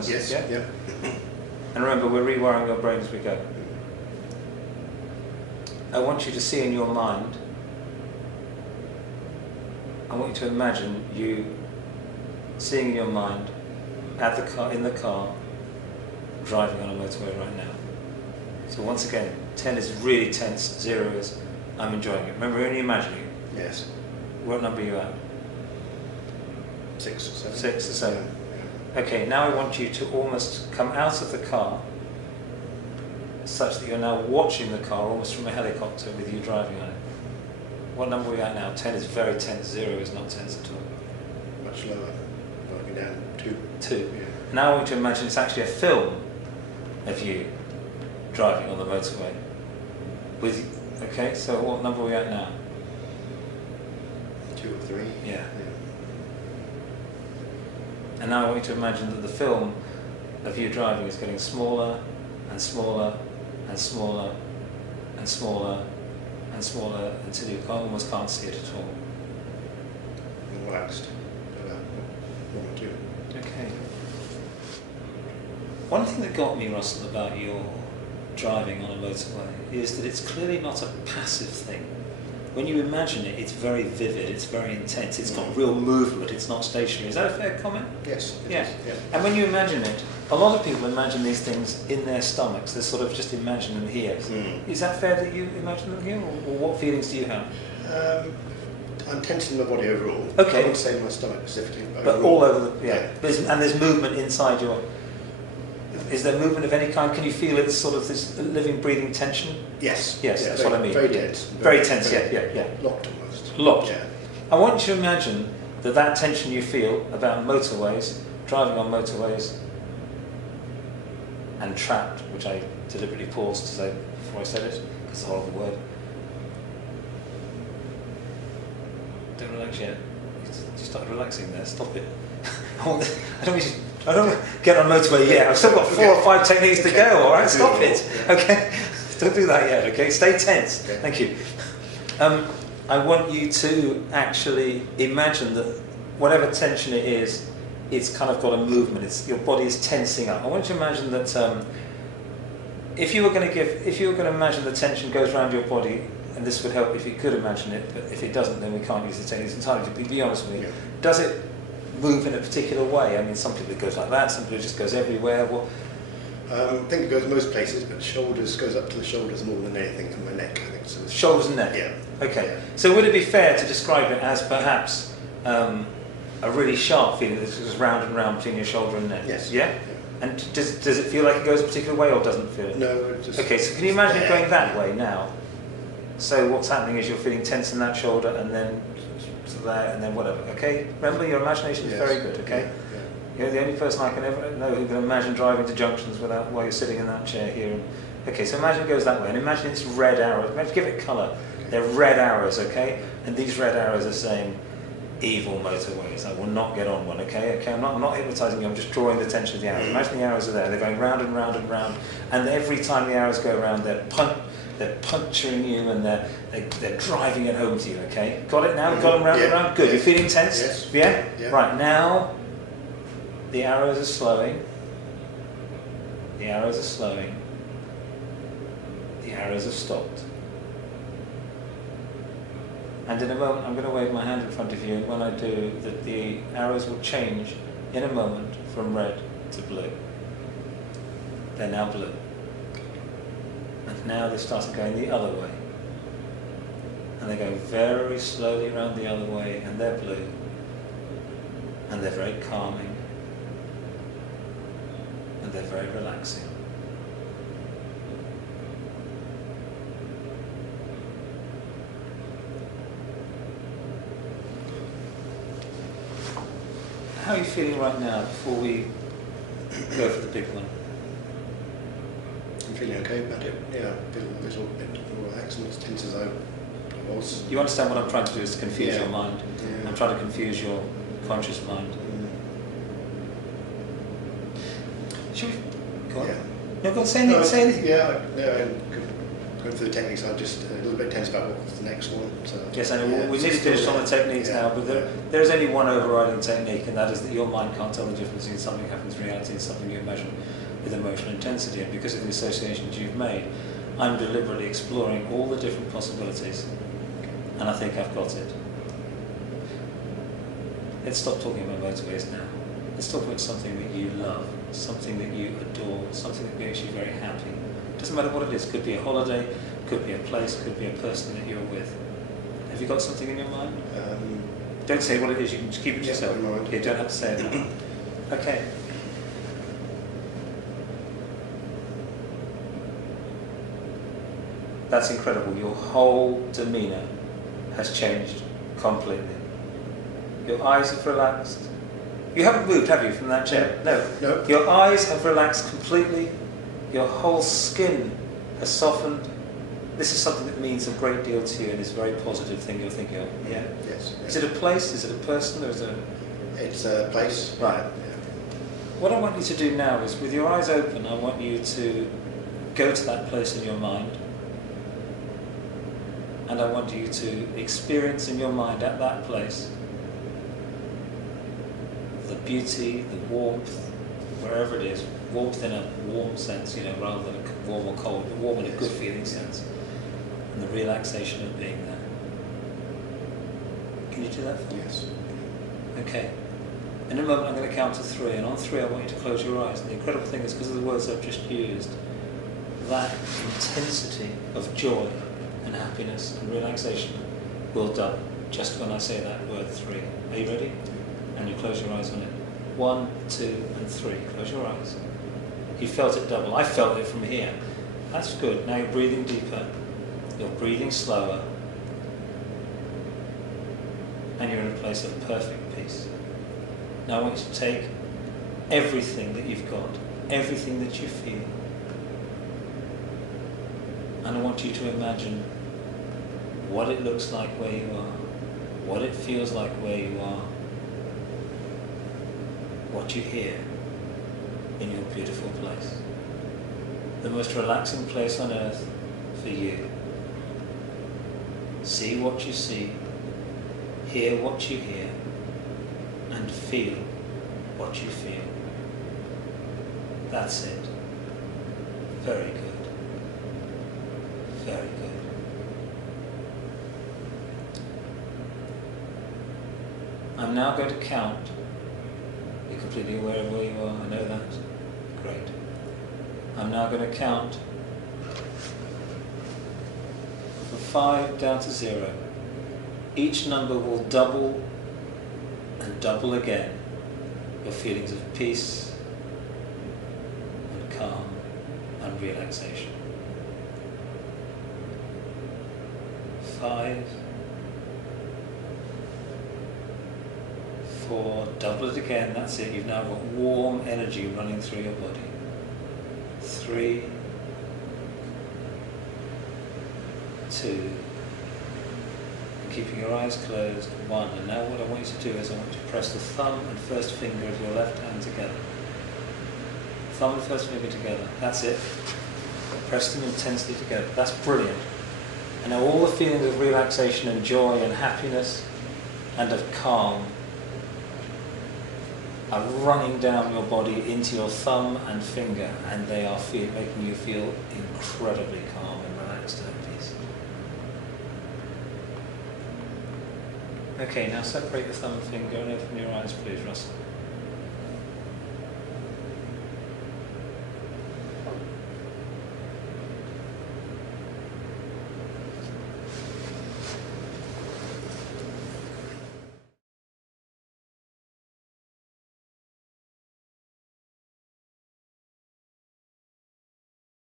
us? Yes. Yeah. Yeah. And remember, we're rewiring your brain as we go. I want you to see in your mind, I want you to imagine you seeing in your mind at the car, in the car, driving on a motorway right now. So once again, 10 is really tense, 0 is I'm enjoying it. Remember, we're only imagining it. Yes. What number are you at? 6 or 7. 6 or 7. Yeah. Okay, now I want you to almost come out of the car such that you're now watching the car almost from a helicopter with you driving on it. What number are we at now? 10 is very tense, 0 is not tense at all. Much lower. Working down 2. 2. Yeah. Now I want you to imagine it's actually a film of you driving on the motorway. Okay, so what number are we at now? 2 or 3. Yeah. And now I want you to imagine that the film of you driving is getting smaller and smaller and smaller and smaller and smaller until you almost can't see it at all. Relaxed. About 1 or 2. Okay. One thing that got me, Russell, about your driving on a motorway is that it's clearly not a passive thing. When you imagine it, it's very vivid, it's very intense, it's got real movement, it's not stationary. Is that a fair comment? Yes. Yeah. Is, yeah. And when you imagine it, a lot of people imagine these things in their stomachs. They sort of just imagine them here. Is that fair that you imagine them here, or what feelings do you have? I'm tensing my body overall. Okay. I wouldn't say my stomach specifically, But overall. all over the, yeah. And there's movement inside your... Is there movement of any kind? Can you feel it's sort of this living, breathing tension? Yes. Yes, Yeah, that's very, what I mean. Very Yeah. tense. Very tense, yeah. Locked almost. Locked. Yeah. I want you to imagine that tension you feel about motorways, driving on motorways, and trapped, which I deliberately paused to say before I said it, because it's a horrible word. Don't relax yet. You started relaxing there, stop it. I don't want to get on motorway yet. I've still got 4 or 5 techniques to go, alright? Stop it. Okay? Don't do that yet, okay? Stay tense. Okay. Thank you. I want you to actually imagine that whatever tension it is, it's kind of got a movement. Your body is tensing up. I want you to imagine that if you were going to imagine the tension goes around your body, and this would help if you could imagine it, but if it doesn't, then we can't use the techniques entirely. To be honest with you, Yeah. Does it move in a particular way? I mean, some people it goes like that, some people it just goes everywhere. What? I think it goes most places, but shoulders goes up to the shoulders more than anything, and my neck, I think. So Shoulders and neck? Yeah. Okay. Yeah. So would it be fair to describe it as perhaps a really sharp feeling that goes round and round between your shoulder and neck? Yes. Yeah? Yeah. And does it feel like it goes a particular way or doesn't feel it? No, it just... Okay, so can you imagine it Yeah. going that way now? So what's happening is you're feeling tense in that shoulder and then to there and then whatever, okay? Remember, your imagination is Yes. very good, okay? Yeah. You're the only person I can ever know who can imagine driving to junctions without while you're sitting in that chair here. Okay, so imagine it goes that way, and imagine it's red arrows. Imagine, give it colour. Okay. They're red arrows, okay? And these red arrows are saying, evil motorways, I will not get on one, okay? Okay, I'm not hypnotising you, I'm just drawing the attention of the arrows. Imagine the arrows are there, they're going round and round and round, and every time the arrows go around, they're puncturing you and they're driving it home to you, okay? Got it now? Got them round and round? Good. Yeah. You're feeling tense? Yes. Yeah? Yeah. Right, now the arrows are slowing. The arrows are slowing. The arrows have stopped. And in a moment I'm going to wave my hand in front of you, and when I do, the arrows will change in a moment from red to blue. They're now blue. And now they're starting going the other way. And they're going very slowly around the other way, and they're blue. And they're very calming. And they're very relaxing. How are you feeling right now before we go for the big one? I'm feeling okay about it. Yeah, I feel a little bit more relaxed and as tense as I was. You understand what I'm trying to do is to confuse Yeah. your mind. Yeah. I'm trying to confuse your conscious mind. Should we go on? Yeah. No, go on, say anything. Say anything. Yeah, I could going through the techniques, I'm just a little bit tense about what's the next one. So, Yes, and yeah, we it's need to still finish on the there. techniques Yeah, now, but there is only one overriding technique, and that is that your mind can't tell the difference between something happens in reality and something you imagine with emotional intensity. And because of the associations you've made, I'm deliberately exploring all the different possibilities, and I think I've got it. Let's stop talking about motorways now. Let's talk about something that you love, something that you adore, something that makes you very happy. Doesn't matter what it is. Could be a holiday, could be a place, could be a person that you're with. Have you got something in your mind? Don't say what it is. You can just keep it to Yeah, yourself. in mind. You don't have to say it now. Okay. That's incredible. Your whole demeanour has changed completely. Your eyes have relaxed. You haven't moved, have you, from that chair? No. No. Your eyes have relaxed completely. Your whole skin has softened. This is something that means a great deal to you and is a very positive thing you're thinking of. Yeah? Yes. Is it a place? Is it a person? Or is it It's a place. Right. Yeah. What I want you to do now is, with your eyes open, I want you to go to that place in your mind, and I want you to experience in your mind at that place the beauty, the warmth, wherever it is, warmth in a warm sense, rather than a warm or cold, but warm in a good feeling sense, and the relaxation of being there. Can you do that for me? Yes. Okay. In a moment I'm going to count to 3, and on 3 I want you to close your eyes. And the incredible thing is, because of the words I've just used, that intensity of joy and happiness and relaxation will double just when I say that word 3. Are you ready? And you close your eyes on it. 1, 2, and 3. Close your eyes. You felt it double. I felt it from here. That's good. Now you're breathing deeper. You're breathing slower. And you're in a place of perfect peace. Now I want you to take everything that you've got, everything that you feel, and I want you to imagine what it looks like where you are, what it feels like where you are, what you hear in your beautiful place. The most relaxing place on earth for you. See what you see, hear what you hear, and feel what you feel. That's it. Very good. Very good. I'm now going to count. You're completely aware of where you are, I know that. Great. I'm now going to count from 5 down to 0. Each number will double and double again your feelings of peace and calm and relaxation. 5, 4, double it again, that's it, you've now got warm energy running through your body. 3, 2, keeping your eyes closed, 1. And now what I want you to do is I want you to press the thumb and first finger of your left hand together. Thumb and first finger together, that's it. Press them intensely together, that's brilliant. And now all the feelings of relaxation and joy and happiness and of calm are running down your body into your thumb and finger, and they are making you feel incredibly calm and relaxed and at peace. Okay, now separate your thumb and finger and open your eyes, please, Russell.